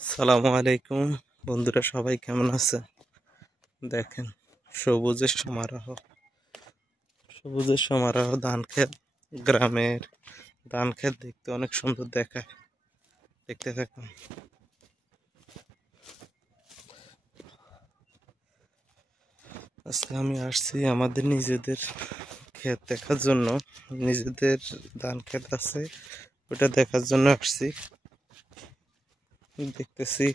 সালামু আলাইকুম বন্ধুরা, সবাই কেমন আছে? দেখেন, সবুজের সমারোহ। সবুজের সমারোহ ধান ক্ষেত। গ্রামের ধান ক্ষেত দেখতে অনেক সুন্দর দেখায়। দেখতে থাকুন। আজকে আমি আসছি আমাদের নিজেদের ক্ষেত দেখার জন্য। নিজেদের ধান ক্ষেত আছে, ওটা দেখার জন্য আসছি। দেখতেছি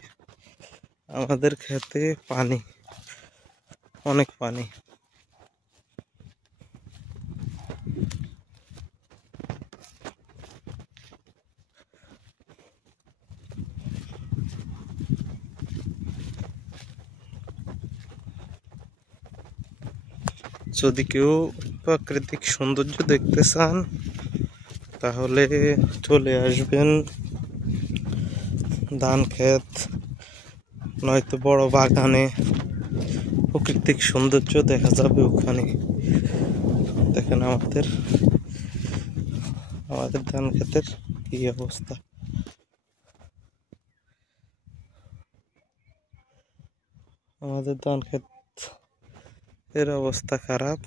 আমাদের ক্ষেতে পানি, অনেক পানি। যদি কেউ প্রাকৃতিক সৌন্দর্য দেখতে চান তাহলে চলে আসবেন ধান ক্ষেত, নয়তো বড় বাগানে। প্রাকৃতিক সৌন্দর্য দেখা যাবে ওখানে। দেখেন আমাদের ধান ক্ষেতের কি অবস্থা। আমাদের ধান ক্ষেত এর অবস্থা খারাপ।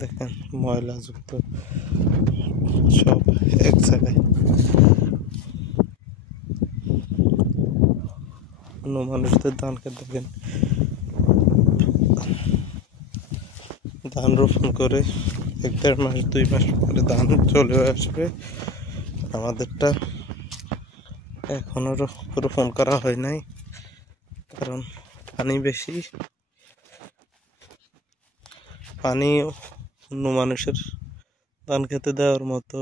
দেখেন ময়লা যুক্ত সব এক জায়গায়। অন্য মানুষদের ধান ক্ষেত দেখেন, ধান রোপণ করে 1-1.5 মাস 2 মাস পরে ধান চলে আসবে। আমাদেরটা এখনো রোপণ করা হয় নাই, কারণ পানি বেশি। পানি অন্য মানুষের ধান খেতে দেওয়ার মতো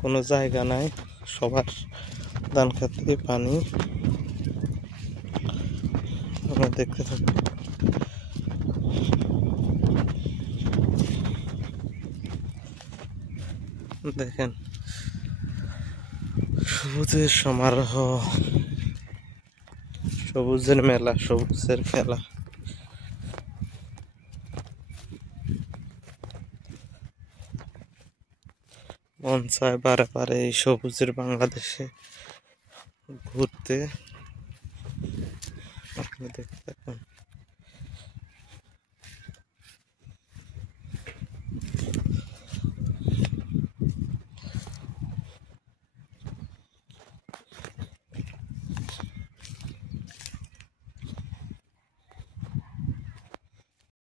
কোনো জায়গা নাই। সবার ধান খেতে পানি। আমরা দেখতে থাকি। দেখেন সবুজের সমারোহ, সবুজের মেলা, সবুজের খেলা। মন চায় বারে বারে এই সবুজের বাংলাদেশে ঘুরতে। আপনি দেখতে থাকুন।